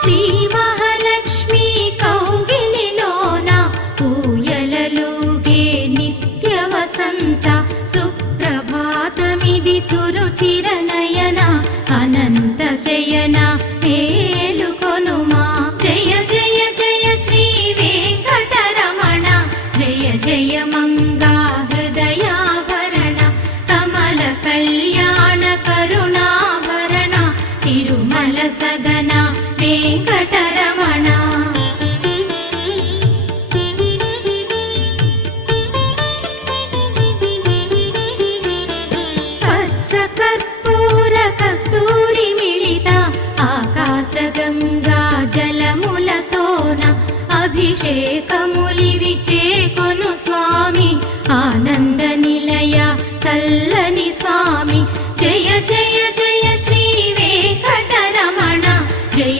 శ్రీ మహాలక్ష్మి కౌగిలిలోన ఊయలలుగే నిత్య వసంత సుప్రభాతమిది సురుచిర నయన అనంత శయన మేలుకొనుమా జయ జయ జయ శ్రీ వెంకటరమణ జయ జయ మంగా హృదయాభరణ కమల కళ్యాణ కరుణాభరణ తిరుమల సదన వెంకటరమణ పచ్చ కర్పూర కస్తూరి మిళిత ఆకాశ గంగా జలములతోన అభిషేకములివి చేకొను స్వామి ఆనంద నిలయ చల్ల